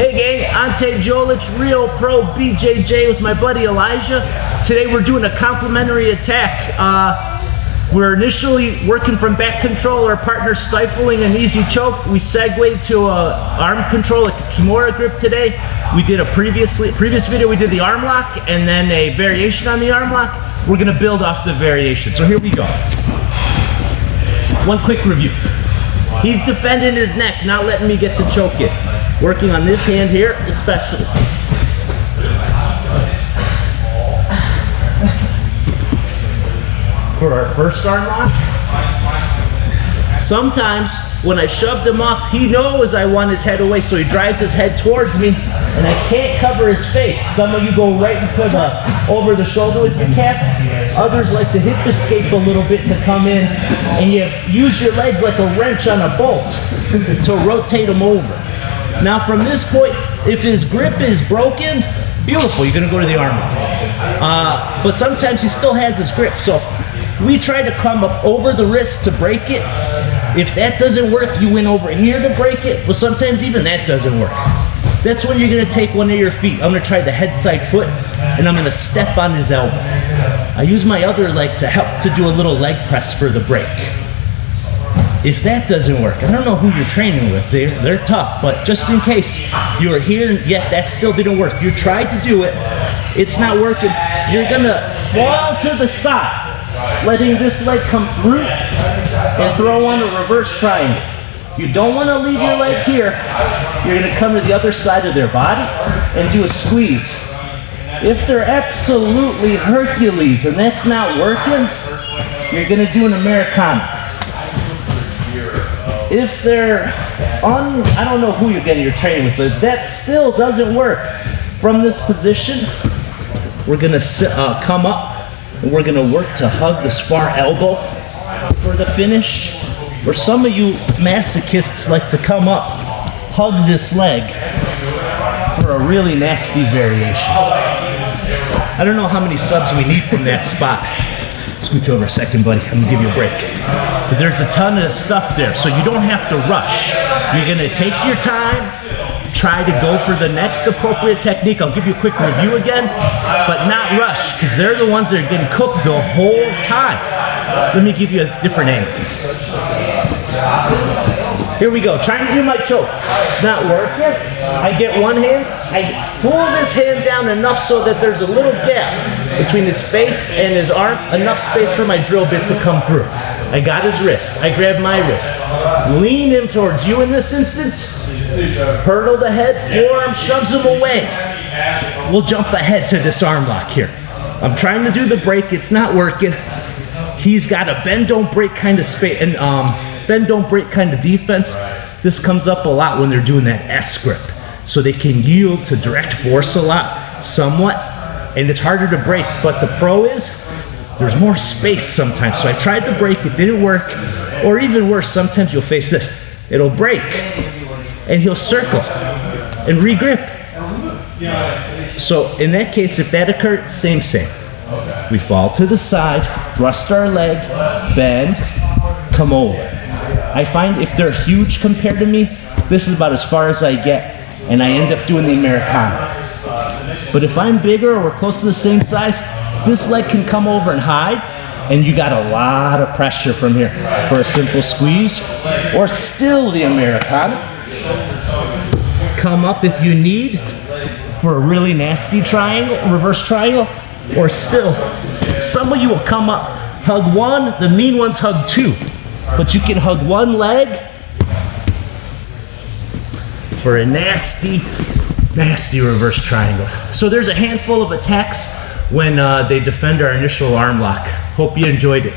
Hey gang, Ante, Dzolic, Real Pro BJJ with my buddy Elijah. Today we're doing a complementary attack. We're initially working from back control, our partner stifling an easy choke. We segued to a arm control, like a Kimura grip today. We did a previous video, we did the arm lock and then a variation on the arm lock. We're gonna build off the variation. So here we go. One quick review. He's defending his neck, not letting me get to choke it. Working on this hand here, especially. For our first arm lock, sometimes when I shoved him off, he knows I want his head away, so he drives his head towards me, and I can't cover his face. Some of you go right into the over the shoulder with your calf. Others like to hip escape a little bit to come in, and you use your legs like a wrench on a bolt to rotate him over. Now from this point, if his grip is broken, beautiful, you're gonna go to the arm lock. But sometimes he still has his grip, so we try to come up over the wrist to break it. If that doesn't work, you went over here to break it, but sometimes even that doesn't work. That's when you're gonna take one of your feet. I'm gonna try the head side foot, and I'm gonna step on his elbow. I use my other leg to help to do a little leg press for the break. If that doesn't work, I don't know who you're training with, they're tough, but just in case you're here yet that still didn't work, you tried to do it, it's not working, you're gonna fall to the side, letting this leg come through and throw on a reverse triangle. You don't want to leave your leg here. You're going to come to the other side of their body and do a squeeze. If they're absolutely Hercules and that's not working, you're going to do an Americana. If they're I don't know who you're training with, but that still doesn't work. From this position, we're going to come up and we're going to work to hug this far elbow for the finish. Or some of you masochists like to come up, hug this leg for a really nasty variation. I don't know how many subs we need from that spot. Scooch over a second, buddy. I'm gonna give you a break. But there's a ton of stuff there, so you don't have to rush. You're gonna take your time, try to go for the next appropriate technique. I'll give you a quick review again, but not rush, because they're the ones that are getting cooked the whole time. Let me give you a different angle. Here we go, trying to do my choke. It's not working. I get one hand, I pull this hand down enough so that there's a little gap between his face and his arm, enough space for my drill bit to come through. I got his wrist, I grab my wrist. Lean him towards you in this instance. Hurdle the head, forearm shoves him away. We'll jump ahead to this arm lock here. I'm trying to do the break, it's not working. He's got a bend, don't break kind of space, and bend, don't break kind of defense. This comes up a lot when they're doing that S grip. So they can yield to direct force a lot, somewhat, and it's harder to break, but the pro is, there's more space sometimes. So I tried to break, it didn't work, or even worse, sometimes you'll face this. It'll break, and he'll circle, and re-grip. So in that case, if that occurred, same. We fall to the side, thrust our leg, bend, come over. I find if they're huge compared to me, this is about as far as I get, and I end up doing the Americana. But if I'm bigger or we're close to the same size, this leg can come over and hide, and you got a lot of pressure from here for a simple squeeze, or still the Americana. Come up if you need for a really nasty triangle, reverse triangle, or still, some of you will come up, hug one, the mean ones hug two. But you can hug one leg for a nasty, nasty reverse triangle. So there's a handful of attacks when they defend our initial arm lock. Hope you enjoyed it.